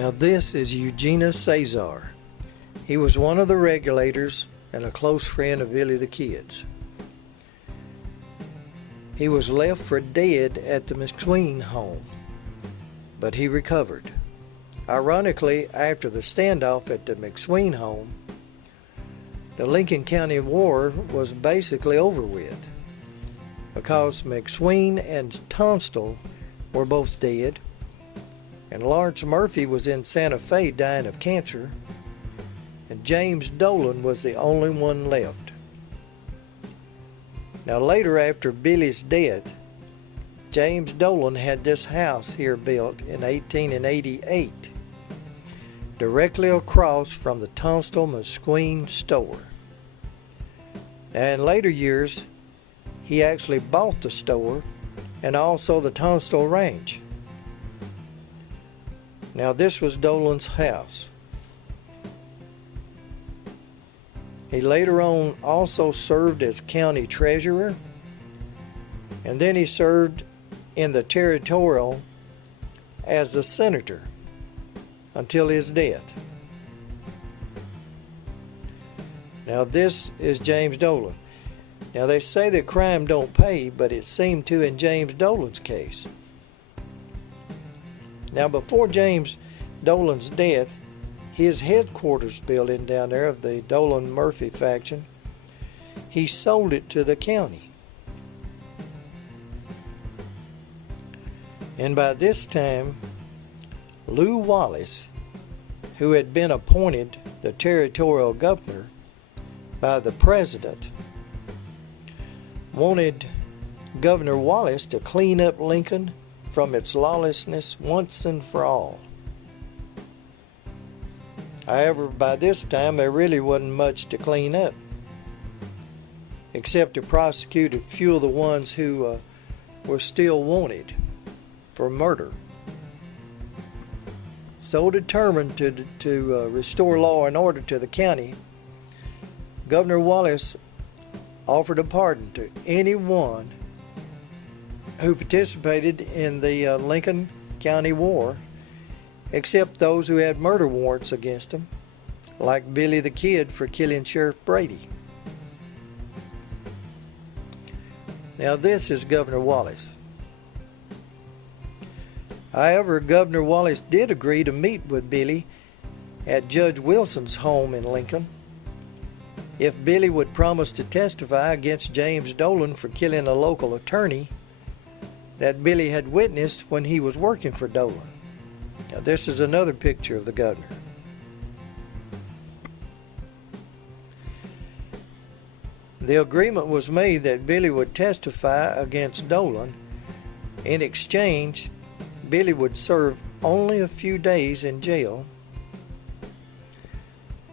Now this is Eugenia Cesar. He was one of the regulators and a close friend of Billy the Kid's. He was left for dead at the McSween home, but he recovered. Ironically, after the standoff at the McSween home, the Lincoln County War was basically over with, because McSween and Tunstall were both dead, and Lawrence Murphy was in Santa Fe dying of cancer, and James Dolan was the only one left. Now later, after Billy's death, James Dolan had this house here built in 1888, directly across from the Tunstall McSween store. Now in later years, he actually bought the store and also the Tunstall Ranch. Now this was Dolan's house. He later on also served as county treasurer, and then he served in the territorial as a senator until his death. Now this is James Dolan. Now they say that crime don't pay, but it seemed to in James Dolan's case. Now before James Dolan's death, his headquarters building down there of the Dolan Murphy faction, he sold it to the county. And by this time, Lew Wallace, who had been appointed the territorial governor by the president, wanted Governor Wallace to clean up Lincoln from its lawlessness once and for all. However, by this time, there really wasn't much to clean up, except to prosecute a few of the ones who were still wanted for murder. So determined to restore law and order to the county, Governor Wallace offered a pardon to anyone who participated in the Lincoln County War, except those who had murder warrants against them, like Billy the Kid for killing Sheriff Brady. Now this is Governor Wallace. However, Governor Wallace did agree to meet with Billy at Judge Wilson's home in Lincoln if Billy would promise to testify against James Dolan for killing a local attorney that Billy had witnessed when he was working for Dolan. Now this is another picture of the governor. The agreement was made that Billy would testify against Dolan. In exchange, Billy would serve only a few days in jail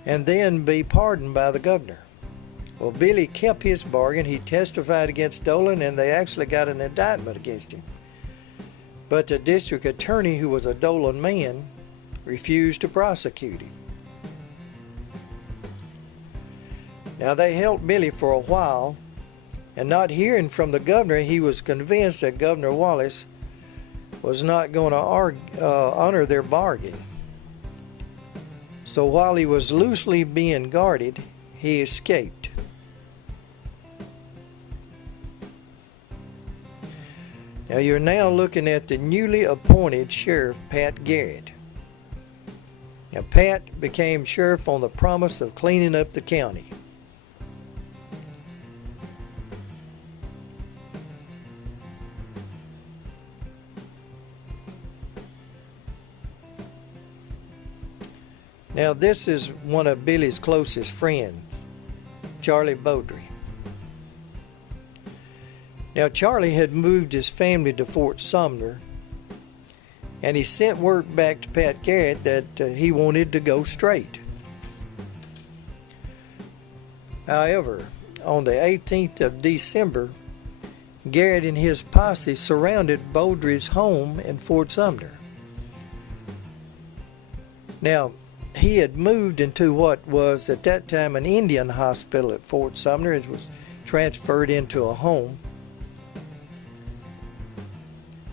and then be pardoned by the governor. Well, Billy kept his bargain. He testified against Dolan, and they actually got an indictment against him. But the district attorney, who was a Dolan man, refused to prosecute him. Now they held Billy for a while, and not hearing from the governor, he was convinced that Governor Wallace was not going to honor their bargain. So while he was loosely being guarded, he escaped. Now you're now looking at the newly appointed Sheriff Pat Garrett. Now Pat became sheriff on the promise of cleaning up the county. Now this is one of Billy's closest friends, Charlie Beaudry. Now Charlie had moved his family to Fort Sumner, and he sent word back to Pat Garrett that he wanted to go straight. However, on the 18th of December, Garrett and his posse surrounded Beaudry's home in Fort Sumner. Now, he had moved into what was at that time an Indian hospital at Fort Sumner. It was transferred into a home.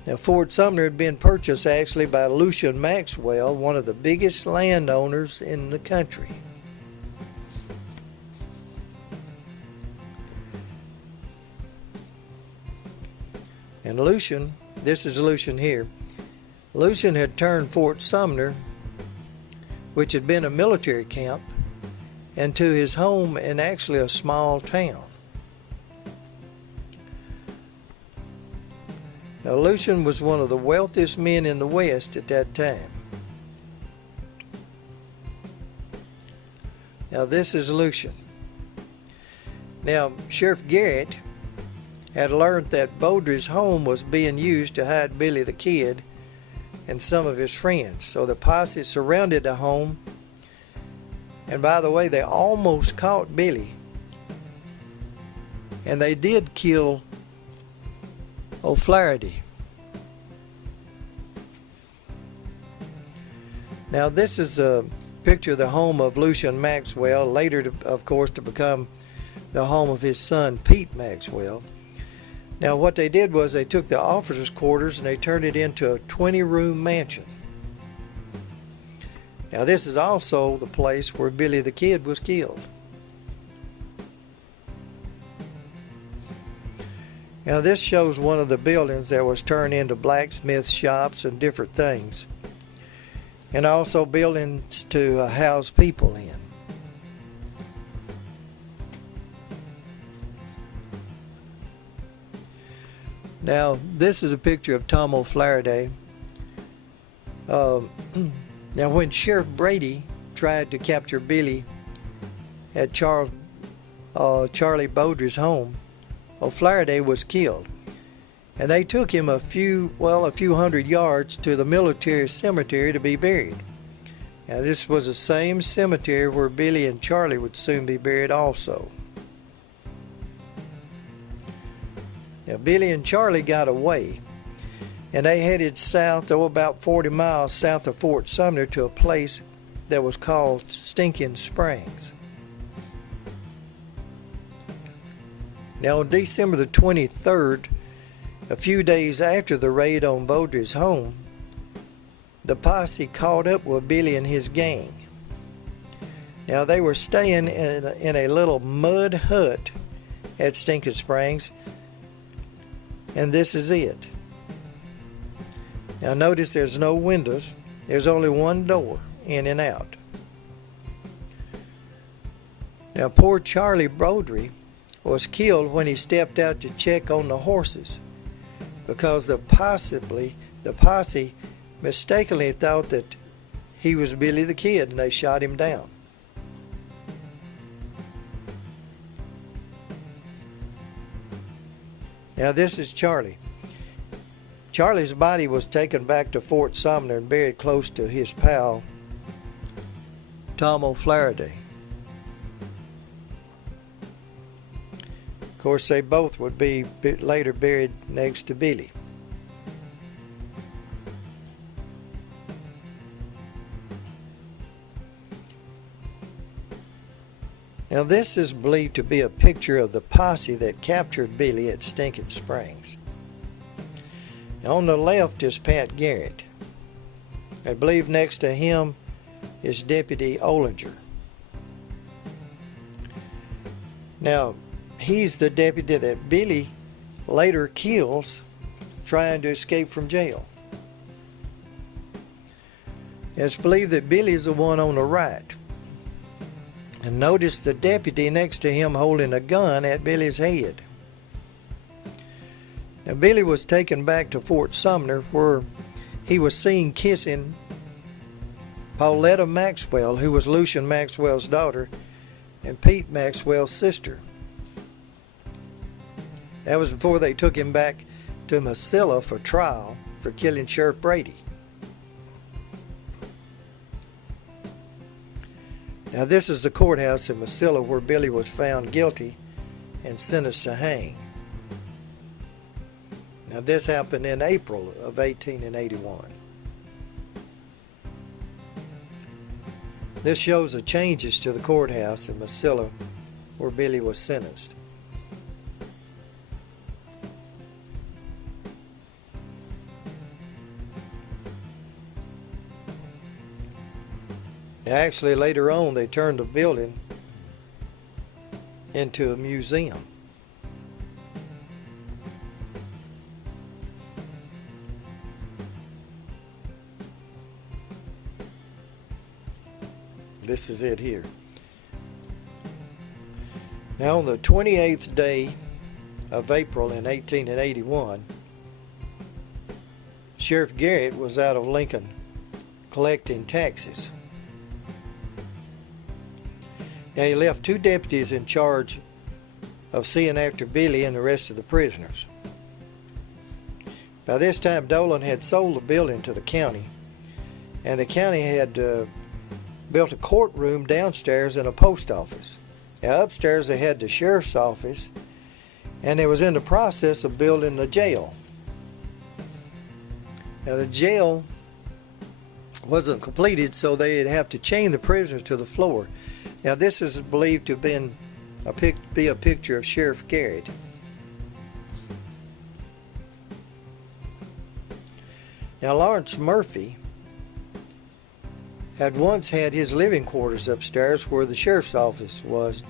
Now, Fort Sumner had been purchased actually by Lucian Maxwell, one of the biggest landowners in the country. And Lucian, this is Lucian here, Lucian had turned Fort Sumner, which had been a military camp, into his home in actually a small town. Now, Lucian was one of the wealthiest men in the West at that time. Now, this is Lucian. Now, Sheriff Garrett had learned that Beaudry's home was being used to hide Billy the Kid and some of his friends. So the posse surrounded the home. And by the way, they almost caught Billy. And they did kill O'Flaherty. Now, this is a picture of the home of Lucian Maxwell, later, of course, to become the home of his son, Pete Maxwell. Now, what they did was they took the officers' quarters and they turned it into a 20-room mansion. Now, this is also the place where Billy the Kid was killed. Now, this shows one of the buildings that was turned into blacksmith shops and different things, and also buildings to house people in. Now, this is a picture of Tom O'Flaherty. Now, when Sheriff Brady tried to capture Billy at Charlie Beaudry's home, O'Flaherty was killed. And they took him a few hundred yards to the military cemetery to be buried. Now, this was the same cemetery where Billy and Charlie would soon be buried also. Now, Billy and Charlie got away, and they headed south, about 40 miles south of Fort Sumner, to a place that was called Stinking Springs. Now, on December the 23rd, a few days after the raid on Beaudry's home, the posse caught up with Billy and his gang. Now, they were staying in a little mud hut at Stinking Springs, and this is it. Now, notice there's no windows. There's only one door in and out. Now, poor Charlie Beaudry was killed when he stepped out to check on the horses, because the posse mistakenly thought that he was Billy the Kid, and they shot him down. Now, this is Charlie. Charlie's body was taken back to Fort Sumner and buried close to his pal, Tom O'Flaherty. Of course, they both would be later buried next to Billy. Now, this is believed to be a picture of the posse that captured Billy at Stinking Springs. Now, on the left is Pat Garrett. I believe next to him is Deputy Olinger. Now, he's the deputy that Billy later kills trying to escape from jail. It's believed that Billy is the one on the right. And notice the deputy next to him holding a gun at Billy's head. Now, Billy was taken back to Fort Sumner, where he was seen kissing Pauletta Maxwell, who was Lucian Maxwell's daughter, and Pete Maxwell's sister. That was before they took him back to Mesilla for trial for killing Sheriff Brady. Now, this is the courthouse in Mesilla where Billy was found guilty and sentenced to hang. Now, this happened in April of 1881. This shows the changes to the courthouse in Mesilla where Billy was sentenced. Actually, later on, they turned the building into a museum. This is it here. Now, on the 28th day of April in 1881, Sheriff Garrett was out of Lincoln collecting taxes. Now, he left 2 deputies in charge of seeing after Billy and the rest of the prisoners. By this time, Dolan had sold the building to the county, and the county had built a courtroom downstairs and a post office. Now, upstairs they had the sheriff's office, and they was in the process of building the jail. Now, the jail wasn't completed, so they'd have to chain the prisoners to the floor. Now, this is believed to have been be a picture of Sheriff Garrett. Now, Lawrence Murphy had once had his living quarters upstairs where the sheriff's office was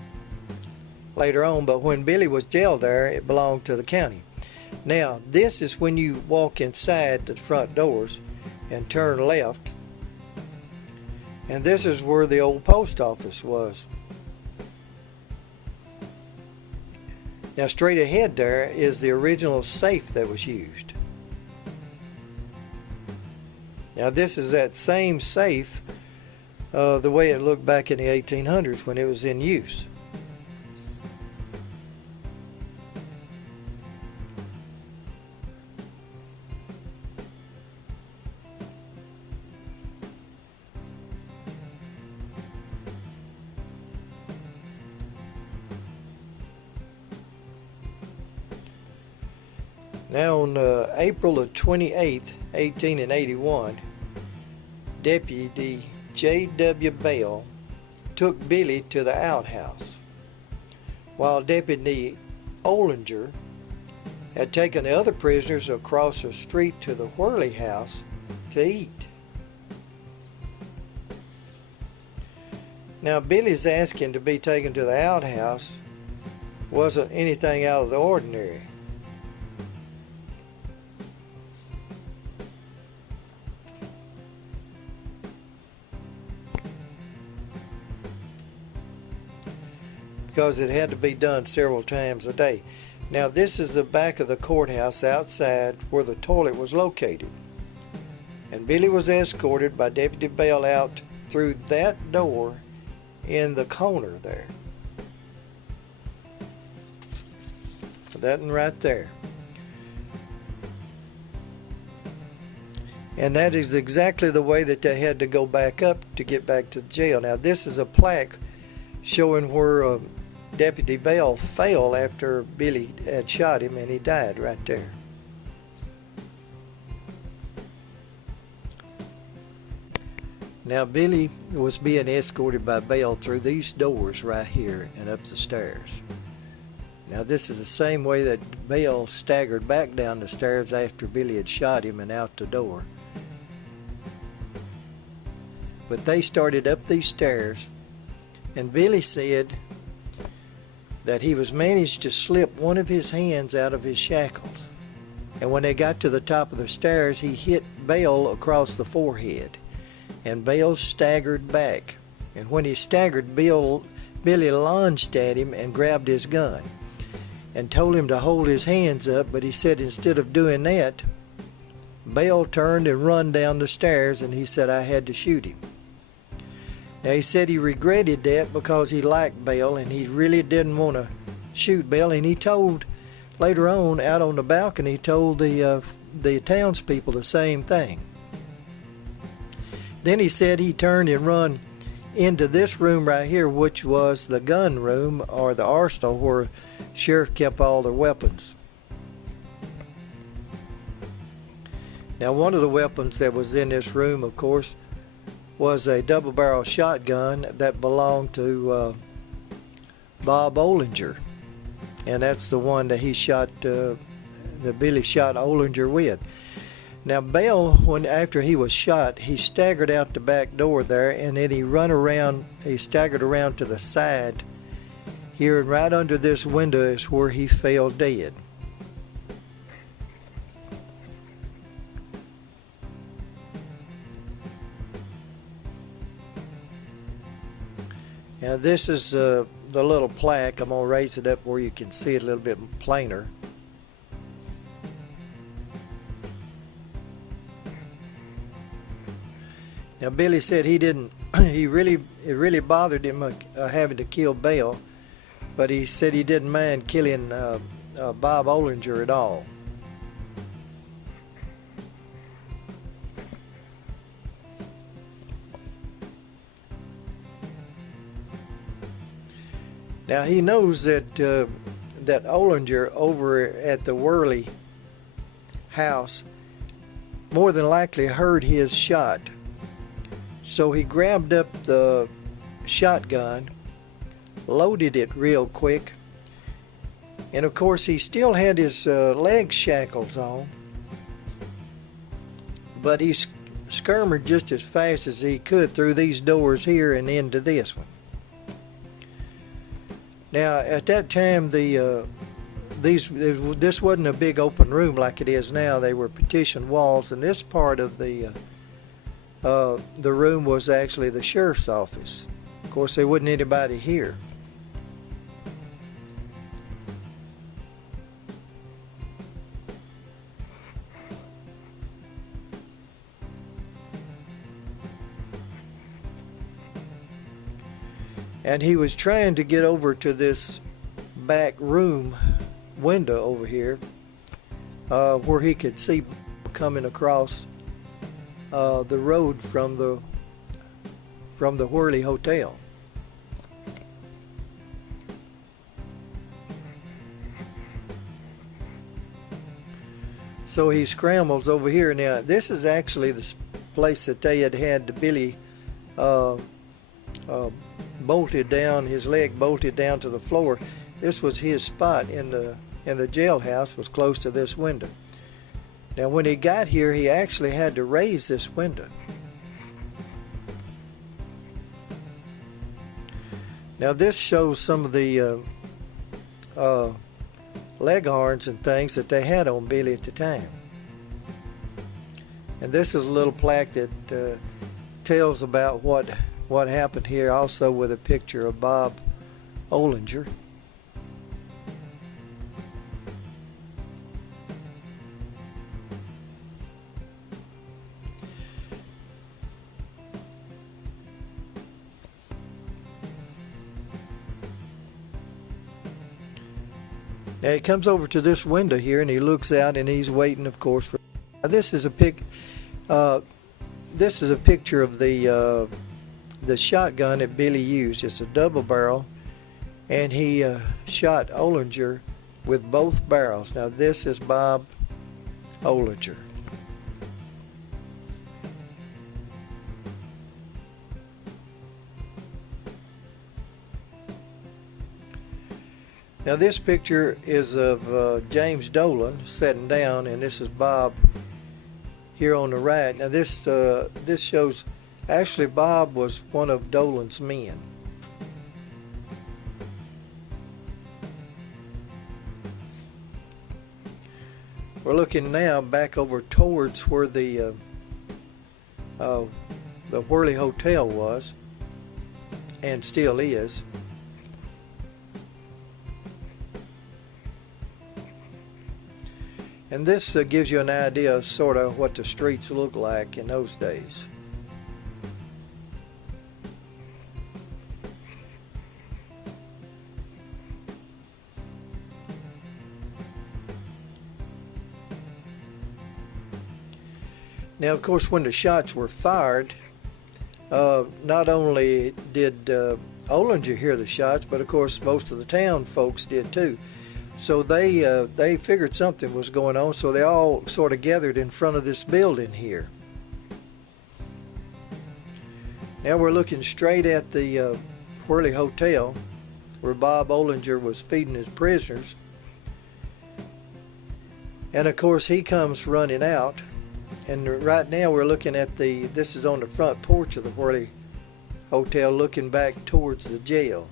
later on, but when Billy was jailed there, it belonged to the county. Now, this is when you walk inside the front doors and turn left, and this is where the old post office was. Now, straight ahead there is the original safe that was used. Now, this is that same safe the way it looked back in the 1800s when it was in use. Now, on April the 28th, 1881, Deputy J.W. Bell took Billy to the outhouse, while Deputy Ollinger had taken the other prisoners across the street to the Whirley house to eat. Now, Billy's asking to be taken to the outhouse wasn't anything out of the ordinary. Because it had to be done several times a day. Now, this is the back of the courthouse outside where the toilet was located. And Billy was escorted by Deputy Bell out through that door in the corner there. That one right there. And that is exactly the way that they had to go back up to get back to the jail. Now, this is a plaque showing where Deputy Bell fell after Billy had shot him, and he died right there. Now, Billy was being escorted by Bell through these doors right here and up the stairs. Now, this is the same way that Bell staggered back down the stairs after Billy had shot him and out the door. But they started up these stairs, and Billy said that he was managed to slip one of his hands out of his shackles. And when they got to the top of the stairs, he hit Bell across the forehead, and Bell staggered back. And when he staggered, Billy lunged at him and grabbed his gun and told him to hold his hands up, but he said instead of doing that, Bell turned and run down the stairs, and he said, "I had to shoot him." Now, he said he regretted that because he liked Bell and he really didn't want to shoot Bell. And he told, later on, out on the balcony, told the townspeople the same thing. Then he said he turned and run into this room right here, which was the gun room or the arsenal where sheriff kept all their weapons. Now, one of the weapons that was in this room, of course, was a double-barrel shotgun that belonged to Bob Ollinger, and that's the one that he shot, that Billy shot Ollinger with. Now Bell, after he was shot, he staggered out the back door there, and then he staggered around to the side here, and right under this window is where he fell dead. Now this is the little plaque. I'm going to raise it up where you can see it a little bit plainer. Now Billy said it really bothered him having to kill Bell, but he said he didn't mind killing Bob Olinger at all. Now he knows that that Olinger over at the Worley house more than likely heard his shot. So he grabbed up the shotgun, loaded it real quick, and of course he still had his leg shackles on, but he skirmished just as fast as he could through these doors here and into this one. Now at that time this wasn't a big open room like it is now. They were partition walls, and this part of the room was actually the sheriff's office. Of course, there wasn't anybody here. And he was trying to get over to this back room window over here where he could see coming across the road from the Worley Hotel. So he scrambles over here. Now this is actually the place that they had Billy bolted down, his leg bolted down to the floor. This was his spot in the jailhouse, was close to this window. Now when he got here, he actually had to raise this window. Now this shows some of the leghorns and things that they had on Billy at the time. And this is a little plaque that tells about what happened here, also with a picture of Bob Olinger. Now he comes over to this window here and he looks out and he's waiting, of course, for. Now this is a picture of the shotgun that Billy used. It's a double barrel, and he shot Olinger with both barrels. Now this is Bob Olinger. Now this picture is of James Dolan sitting down, and this is Bob here on the right. Now this shows, actually Bob was one of Dolan's men. We're looking now back over towards where the Worley Hotel was, and still is. And this gives you an idea of sort of what the streets looked like in those days. Now, of course, when the shots were fired, not only did Olinger hear the shots, but of course most of the town folks did too. So they figured something was going on, so they all sort of gathered in front of this building here. Now we're looking straight at the Worley Hotel, where Bob Olinger was feeding his prisoners. And of course he comes running out, And right now we're looking at this is on the front porch of the Whirly Hotel, looking back towards the jail.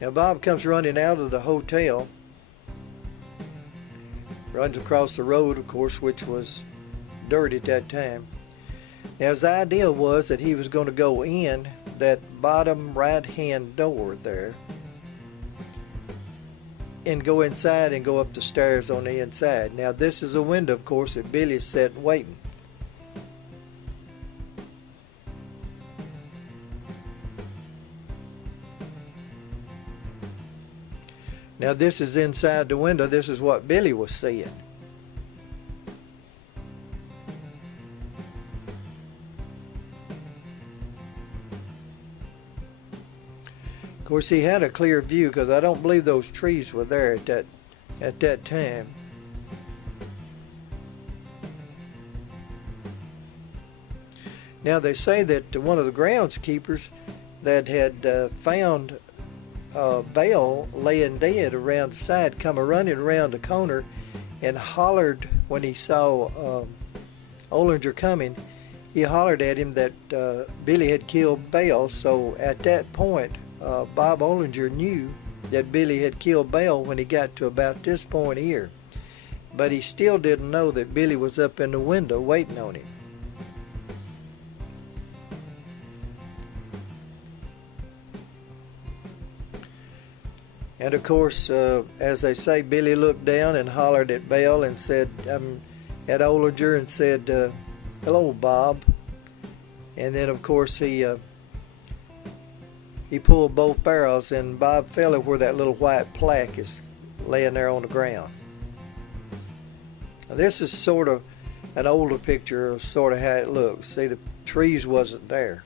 Now Bob comes running out of the hotel, runs across the road, of course, which was dirt at that time. Now his idea was that he was going to go in that bottom right-hand door there and go inside and go up the stairs on the inside. Now this is a window, of course, that Billy's sitting waiting. Now this is inside the window. This is what Billy was seeing. Of course, he had a clear view because I don't believe those trees were there at that time. Now they say that one of the groundskeepers that had found Bell laying dead around the side come running around the corner and hollered when he saw Ollinger coming. He hollered at him that Billy had killed Bell. So at that point, Bob Ollinger knew that Billy had killed Bell when he got to about this point here. But he still didn't know that Billy was up in the window waiting on him. And of course, as they say, Billy looked down and hollered at Bell and said, at Ollinger, and said, "Hello, Bob." And then, of course, he pulled both barrels, and Bob fell at where that little white plaque is laying there on the ground. Now, this is sort of an older picture of sort of how it looks. See, the trees wasn't there.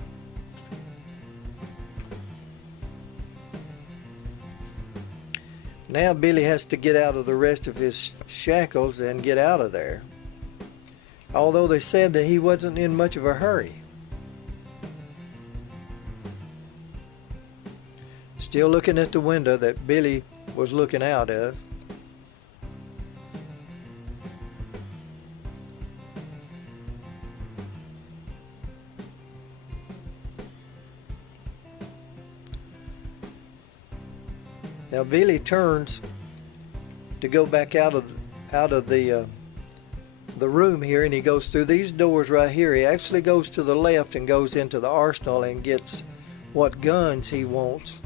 Now Billy has to get out of the rest of his shackles and get out of there. Although they said that he wasn't in much of a hurry. Still looking at the window that Billy was looking out of. Now Billy turns to go back out of the room here, and he goes through these doors right here. He actually goes to the left and goes into the arsenal and gets what guns he wants.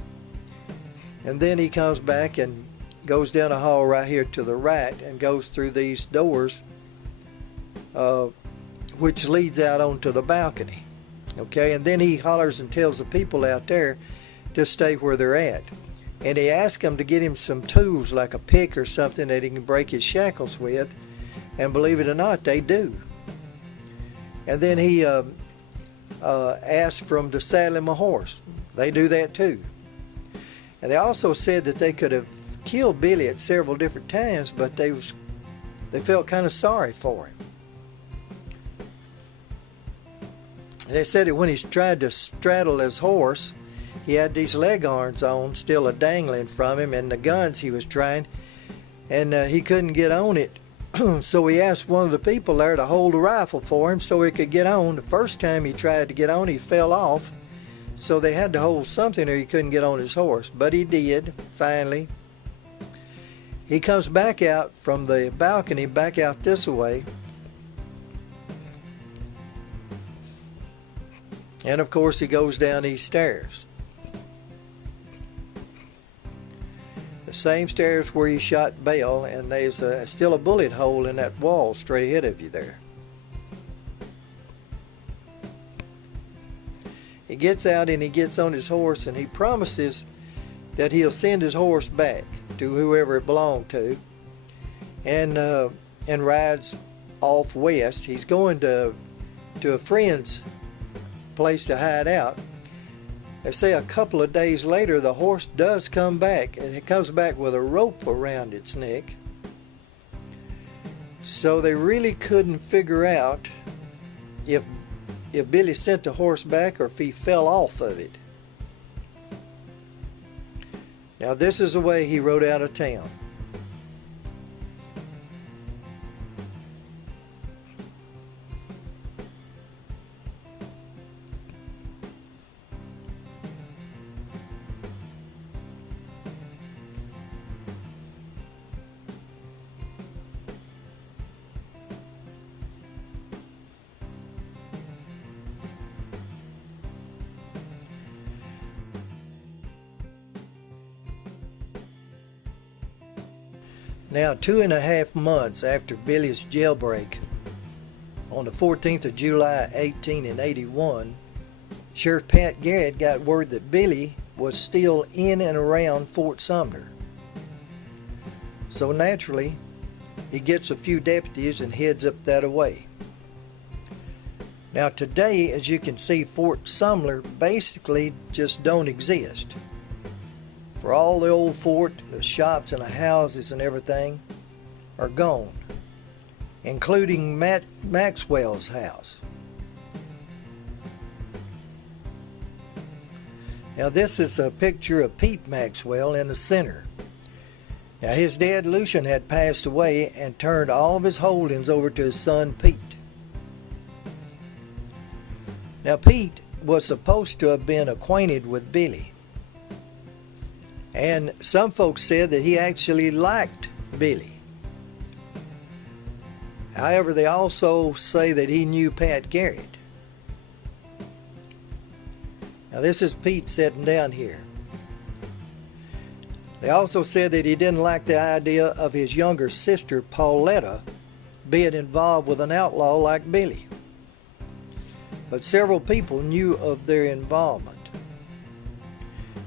And then he comes back and goes down a hall right here to the right and goes through these doors, which leads out onto the balcony. Okay, and then he hollers and tells the people out there to stay where they're at. And he asks them to get him some tools like a pick or something that he can break his shackles with. And believe it or not, they do. And then he asks for them to saddle him a horse. They do that too. And they also said that they could have killed Billy at several different times, but they felt kind of sorry for him. And they said that when he tried to straddle his horse, he had these leg irons on, still a dangling from him, and the guns he was trying, and he couldn't get on it. So he asked one of the people there to hold a rifle for him so he could get on. The first time he tried to get on, he fell off. So they had to hold something or he couldn't get on his horse. But he did, finally. He comes back out from the balcony, back out this way. And of course he goes down these stairs. The same stairs where he shot Bell, and there's still a bullet hole in that wall straight ahead of you there. He gets out and he gets on his horse, and he promises that he'll send his horse back to whoever it belonged to, and rides off west. He's going to a friend's place to hide out. They say a couple of days later the horse does come back, and it comes back with a rope around its neck. So they really couldn't figure out if if Billy sent the horse back or if he fell off of it. Now this is the way he rode out of town. Now, 2.5 months after Billy's jailbreak, on the 14th of July, 1881, Sheriff Pat Garrett got word that Billy was still in and around Fort Sumner. So naturally, he gets a few deputies and heads up that way. Now today, as you can see, Fort Sumner basically just don't exist. For all the old fort, the shops and the houses and everything are gone, including Maxwell's house. Now this is a picture of Pete Maxwell in the center. Now his dad Lucian had passed away and turned all of his holdings over to his son Pete. Now Pete was supposed to have been acquainted with Billy. And some folks said that he actually liked Billy. However, they also say that he knew Pat Garrett. Now this is Pete sitting down here. They also said that he didn't like the idea of his younger sister, Pauletta, being involved with an outlaw like Billy. But several people knew of their involvement.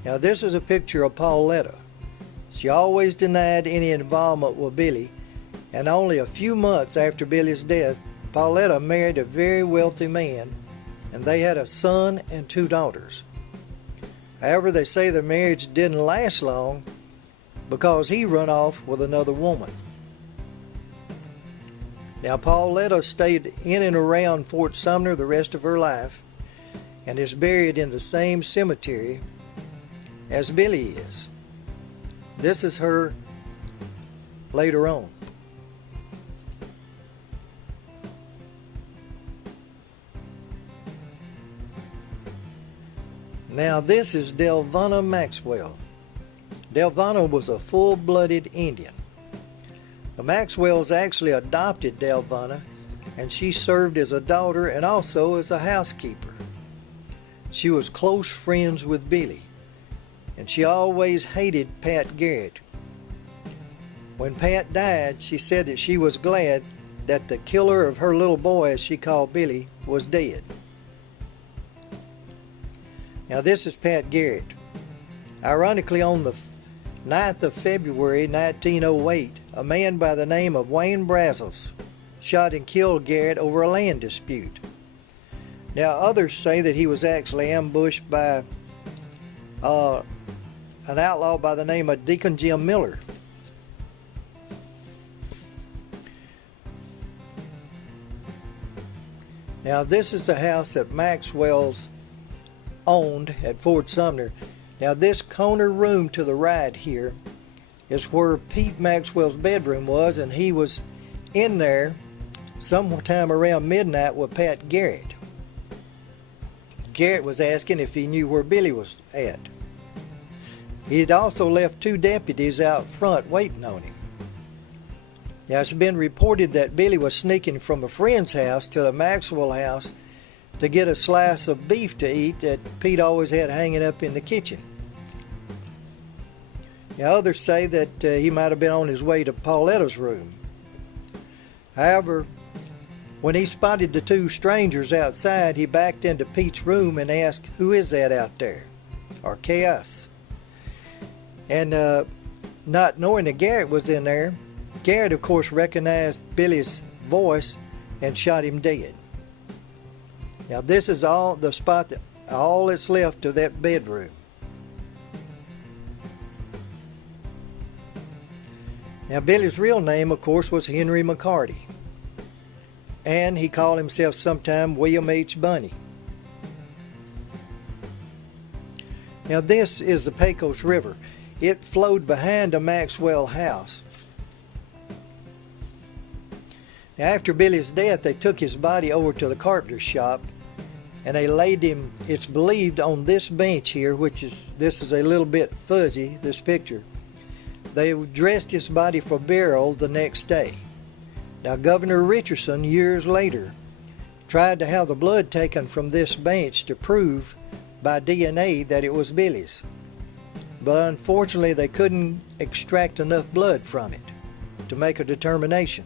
Now this is a picture of Pauletta. She always denied any involvement with Billy, and only a few months after Billy's death, Pauletta married a very wealthy man, and they had a son and 2 daughters. However, they say their marriage didn't last long because he run off with another woman. Now Pauletta stayed in and around Fort Sumner the rest of her life and is buried in the same cemetery as Billy is. This is her later on. Now this is Delvana Maxwell. Delvana was a full-blooded Indian. The Maxwells actually adopted Delvana, and she served as a daughter and also as a housekeeper. She was close friends with Billy, and she always hated Pat Garrett. When Pat died, she said that she was glad that the killer of her little boy, as she called Billy, was dead. Now this is Pat Garrett. Ironically, on the 9th of February 1908, a man by the name of Wayne Brazos shot and killed Garrett over a land dispute. Now others say that he was actually ambushed by an outlaw by the name of Deacon Jim Miller. Now this is the house that Maxwell's owned at Fort Sumner. Now this corner room to the right here is where Pete Maxwell's bedroom was, and he was in there sometime around midnight with Pat Garrett. Garrett was asking if he knew where Billy was at. He had also left 2 deputies out front waiting on him. Now it's been reported that Billy was sneaking from a friend's house to the Maxwell house to get a slice of beef to eat that Pete always had hanging up in the kitchen. Now others say that he might have been on his way to Pauletta's room. However, when he spotted the 2 strangers outside, he backed into Pete's room and asked, "Who is that out there?" or "Chaos." And not knowing that Garrett was in there, Garrett of course recognized Billy's voice and shot him dead. Now this is all the spot that all that's left of that bedroom. Now Billy's real name of course was Henry McCarty. and he called himself sometime William H. Bunny. Now this is the Pecos River. It flowed behind the Maxwell house. Now after Billy's death, they took his body over to the carpenter shop and they laid him, it's believed, on this bench here, this is a little bit fuzzy, this picture. They dressed his body for burial the next day. Now Governor Richardson, years later, tried to have the blood taken from this bench to prove by DNA that it was Billy's. But unfortunately they couldn't extract enough blood from it to make a determination.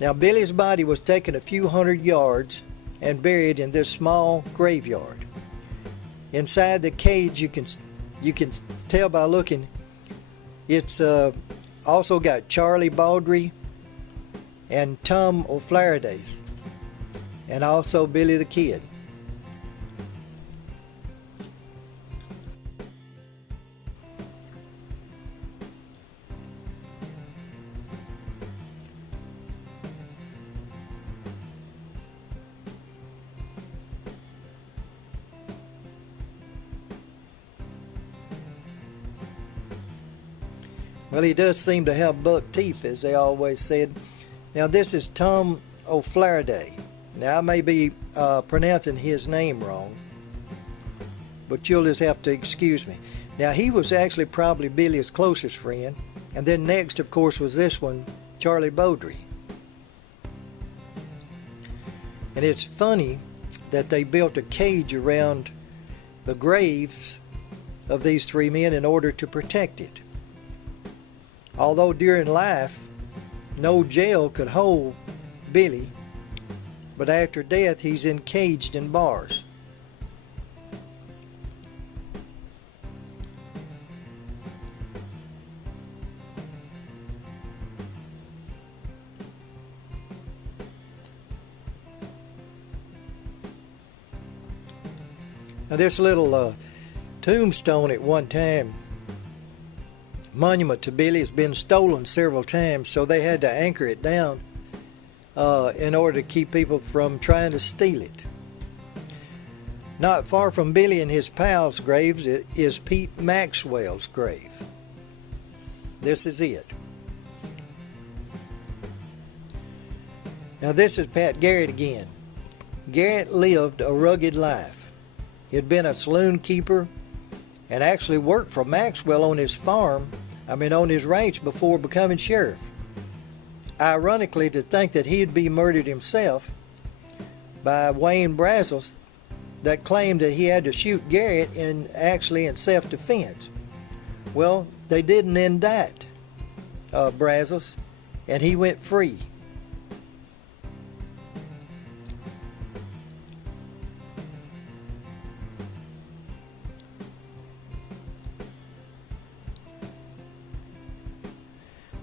Now Billy's body was taken a few hundred yards and buried in this small graveyard. Inside the cage, you can tell by looking, it's also got Charlie Baldry and Tom O'Flaherty, and also Billy the Kid. Well, he does seem to have buck teeth, as they always said. Now, this is Tom O'Flaherty. Now, I may be pronouncing his name wrong, but you'll just have to excuse me. Now, he was actually probably Billy's closest friend. And then next, of course, was this one, Charlie Baldry. And it's funny that they built a cage around the graves of these three men in order to protect it. Although during life, no jail could hold Billy, but after death, he's encaged in bars. Now this little tombstone at one time, monument to Billy, has been stolen several times, so they had to anchor it down in order to keep people from trying to steal it. Not far from Billy and his pals' graves is Pete Maxwell's grave. This is it. Now this is Pat Garrett again. Garrett lived a rugged life. He'd been a saloon keeper and actually worked for Maxwell on his farm, on his ranch before becoming sheriff. Ironically, to think that he'd be murdered himself by Wayne Brazos, that claimed that he had to shoot Garrett in self-defense. Well, they didn't indict Brazos, and he went free.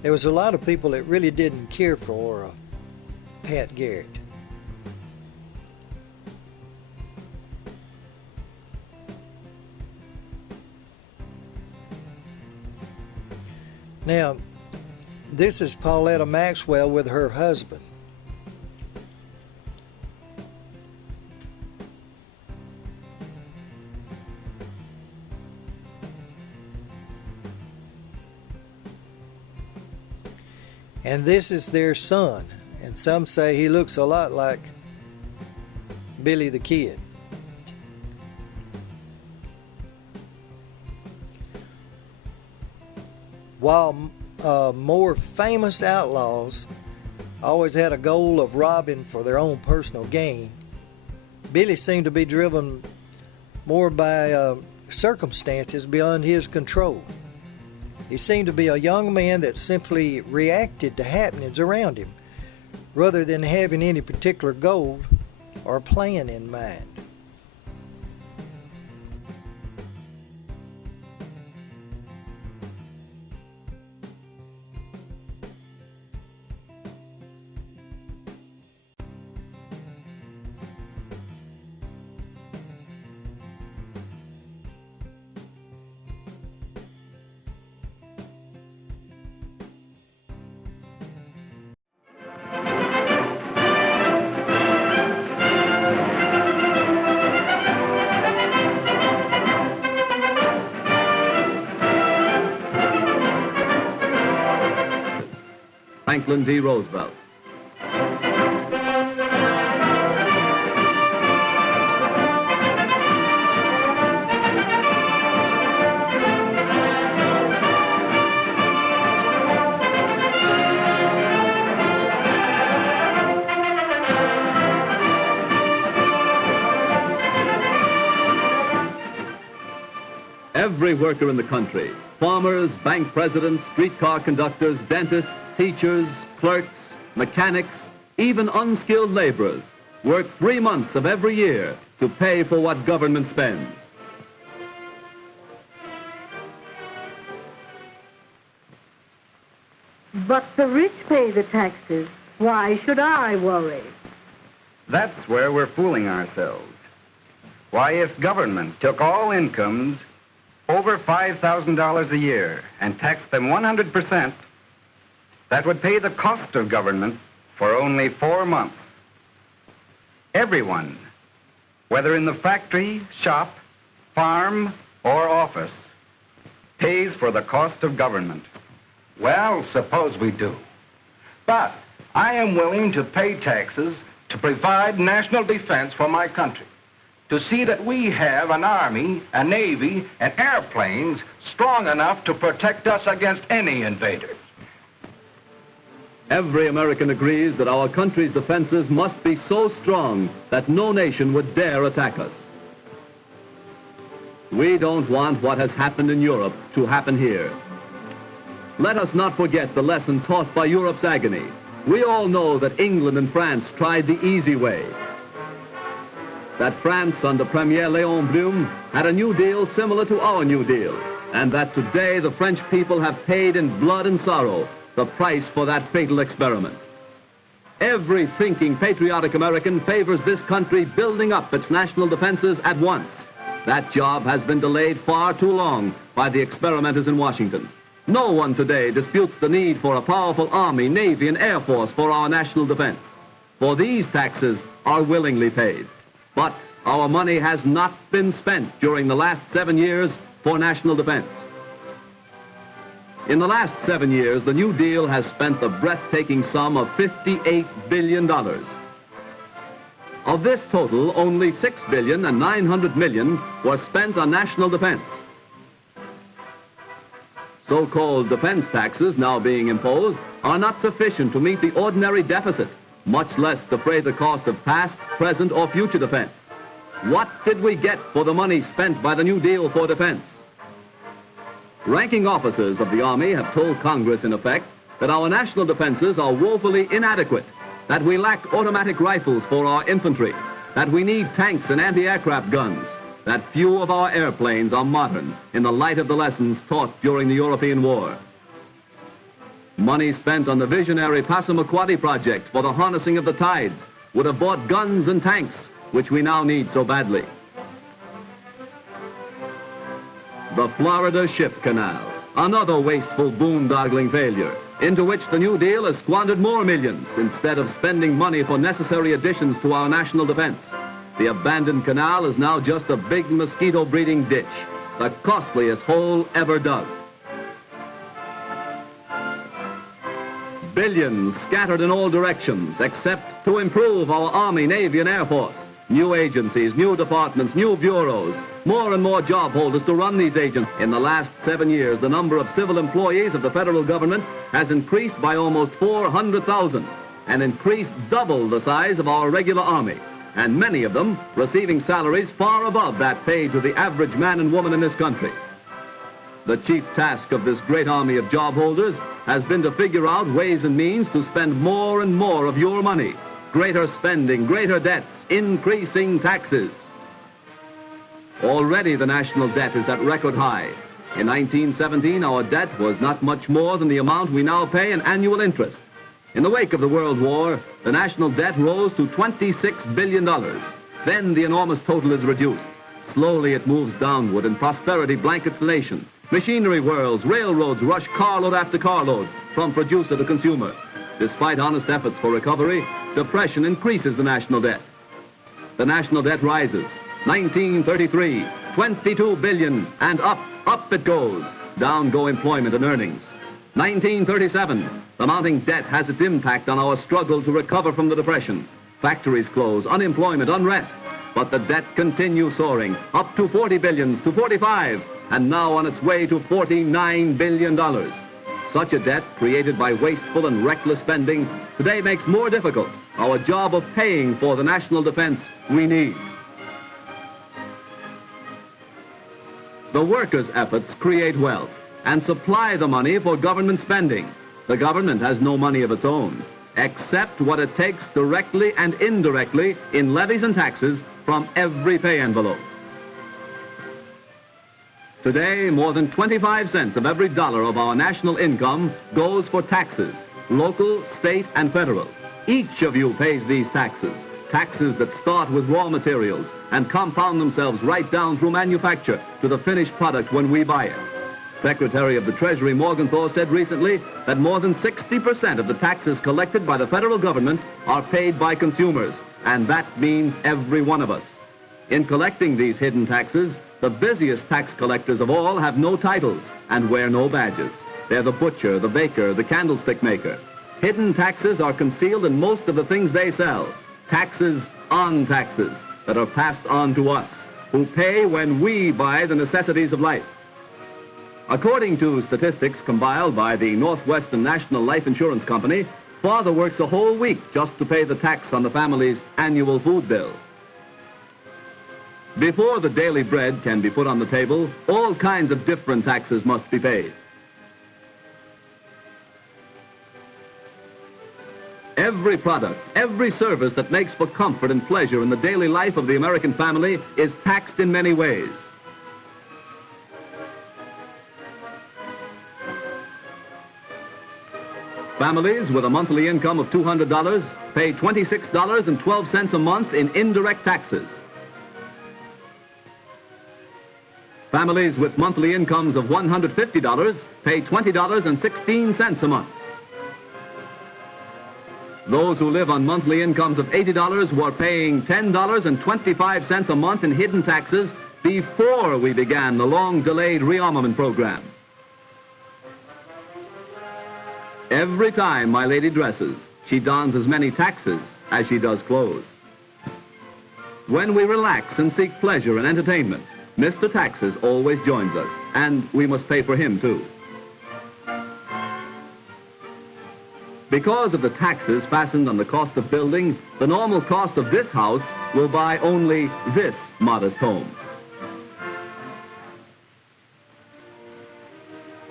There was a lot of people that really didn't care for Pat Garrett. Now, this is Pauletta Maxwell with her husband. And this is their son, and some say he looks a lot like Billy the Kid. While more famous outlaws always had a goal of robbing for their own personal gain, Billy seemed to be driven more by circumstances beyond his control. He seemed to be a young man that simply reacted to happenings around him, rather than having any particular goal or plan in mind. Franklin D. Roosevelt. Every worker in the country, farmers, bank presidents, streetcar conductors, dentists, teachers, clerks, mechanics, even unskilled laborers, work 3 months of every year to pay for what government spends. But the rich pay the taxes. Why should I worry? That's where we're fooling ourselves. Why, if government took all incomes over $5,000 a year and taxed them 100%, that would pay the cost of government for only 4 months. Everyone, whether in the factory, shop, farm, or office, pays for the cost of government. Well, suppose we do. But I am willing to pay taxes to provide national defense for my country, to see that we have an army, a navy, and airplanes strong enough to protect us against any invaders. Every American agrees that our country's defenses must be so strong that no nation would dare attack us. We don't want what has happened in Europe to happen here. Let us not forget the lesson taught by Europe's agony. We all know that England and France tried the easy way. That France under Premier Léon Blum had a New Deal similar to our New Deal, and that today the French people have paid in blood and sorrow the price for that fatal experiment. Every thinking, patriotic American favors this country building up its national defenses at once. That job has been delayed far too long by the experimenters in Washington. No one today disputes the need for a powerful Army, Navy, and Air Force for our national defense. For these taxes are willingly paid. But our money has not been spent during the last 7 years for national defense. In the last 7 years, the New Deal has spent the breathtaking sum of $58 billion. Of this total, only $6 billion and $900 million was spent on national defense. So-called defense taxes now being imposed are not sufficient to meet the ordinary deficit, much less defray the cost of past, present, or future defense. What did we get for the money spent by the New Deal for defense? Ranking officers of the Army have told Congress, in effect, that our national defenses are woefully inadequate, that we lack automatic rifles for our infantry, that we need tanks and anti-aircraft guns, that few of our airplanes are modern in the light of the lessons taught during the European War. Money spent on the visionary Passamaquoddy project for the harnessing of the tides would have bought guns and tanks, which we now need so badly. The Florida Ship Canal, another wasteful, boondoggling failure, into which the New Deal has squandered more millions instead of spending money for necessary additions to our national defense. The abandoned canal is now just a big mosquito-breeding ditch, the costliest hole ever dug. Billions scattered in all directions except to improve our Army, Navy, and Air Force. New agencies, new departments, new bureaus, more and more job holders to run these agents. In the last 7 years, the number of civil employees of the federal government has increased by almost 400,000 and increased double the size of our regular Army, and many of them receiving salaries far above that paid to the average man and woman in this country. The chief task of this great army of job holders has been to figure out ways and means to spend more and more of your money. Greater spending, greater debts, increasing taxes. Already the national debt is at record high. In 1917, our debt was not much more than the amount we now pay in annual interest. In the wake of the World War, the national debt rose to $26 billion. Then the enormous total is reduced. Slowly it moves downward and prosperity blankets the nation. Machinery whirls, railroads rush carload after carload from producer to consumer. Despite honest efforts for recovery, depression increases the national debt. The national debt rises. 1933, $22 billion, and up it goes. Down go employment and earnings. 1937, the mounting debt has its impact on our struggle to recover from the Depression. Factories close, unemployment, unrest. But the debt continues soaring, up to $40 billion, to $45, and now on its way to $49 billion. Such a debt, created by wasteful and reckless spending, today makes more difficult our job of paying for the national defense we need. The workers' efforts create wealth and supply the money for government spending. The government has no money of its own, except what it takes directly and indirectly in levies and taxes from every pay envelope. Today, more than 25 cents of every dollar of our national income goes for taxes, local, state, and federal. Each of you pays these taxes, taxes that start with raw materials and compound themselves right down through manufacture to the finished product when we buy it. Secretary of the Treasury Morgenthau said recently that more than 60% of the taxes collected by the federal government are paid by consumers, and that means every one of us. In collecting these hidden taxes, the busiest tax collectors of all have no titles and wear no badges. They're the butcher, the baker, the candlestick maker. Hidden taxes are concealed in most of the things they sell. Taxes on taxes that are passed on to us, who pay when we buy the necessities of life. According to statistics compiled by the Northwestern National Life Insurance Company, father works a whole week just to pay the tax on the family's annual food bill. Before the daily bread can be put on the table, all kinds of different taxes must be paid. Every product, every service that makes for comfort and pleasure in the daily life of the American family is taxed in many ways. Families with a monthly income of $200 pay $26.12 a month in indirect taxes. Families with monthly incomes of $150 pay $20.16 a month. Those who live on monthly incomes of $80 were paying $10.25 a month in hidden taxes before we began the long-delayed rearmament program. Every time my lady dresses, she dons as many taxes as she does clothes. When we relax and seek pleasure and entertainment, Mr. Taxes always joins us, and we must pay for him, too. Because of the taxes fastened on the cost of building, the normal cost of this house will buy only this modest home.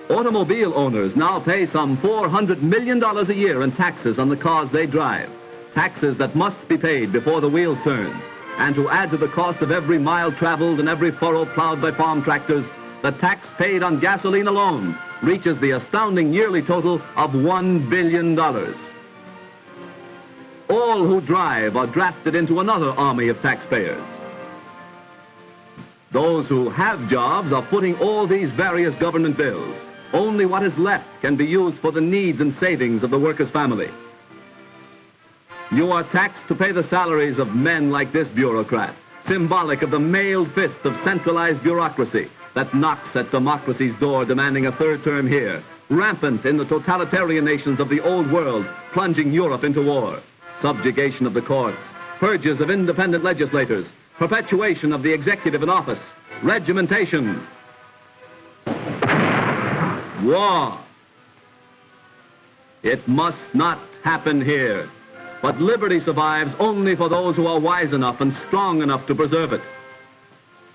Automobile owners now pay some $400 million a year in taxes on the cars they drive, taxes that must be paid before the wheels turn. And to add to the cost of every mile traveled and every furrow plowed by farm tractors, the tax paid on gasoline alone reaches the astounding yearly total of $1 billion. All who drive are drafted into another army of taxpayers. Those who have jobs are footing all these various government bills. Only what is left can be used for the needs and savings of the worker's family. You are taxed to pay the salaries of men like this bureaucrat, symbolic of the mailed fist of centralized bureaucracy that knocks at democracy's door demanding a third term here, rampant in the totalitarian nations of the old world, plunging Europe into war, subjugation of the courts, purges of independent legislators, perpetuation of the executive in office, regimentation, war. It must not happen here. But liberty survives only for those who are wise enough and strong enough to preserve it.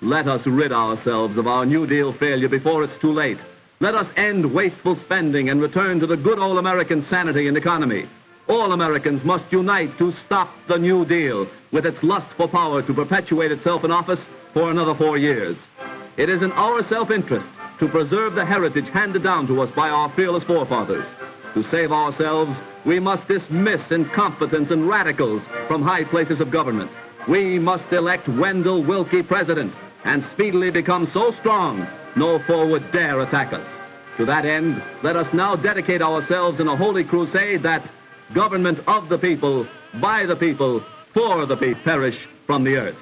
Let us rid ourselves of our New Deal failure before it's too late. Let us end wasteful spending and return to the good old American sanity and economy. All Americans must unite to stop the New Deal with its lust for power to perpetuate itself in office for another 4 years. It is in our self-interest to preserve the heritage handed down to us by our fearless forefathers. To save ourselves, we must dismiss incompetents and radicals from high places of government. We must elect Wendell Willkie president and speedily become so strong no foe would dare attack us. To that end, let us now dedicate ourselves in a holy crusade that government of the people, by the people, for the people, perish from the earth.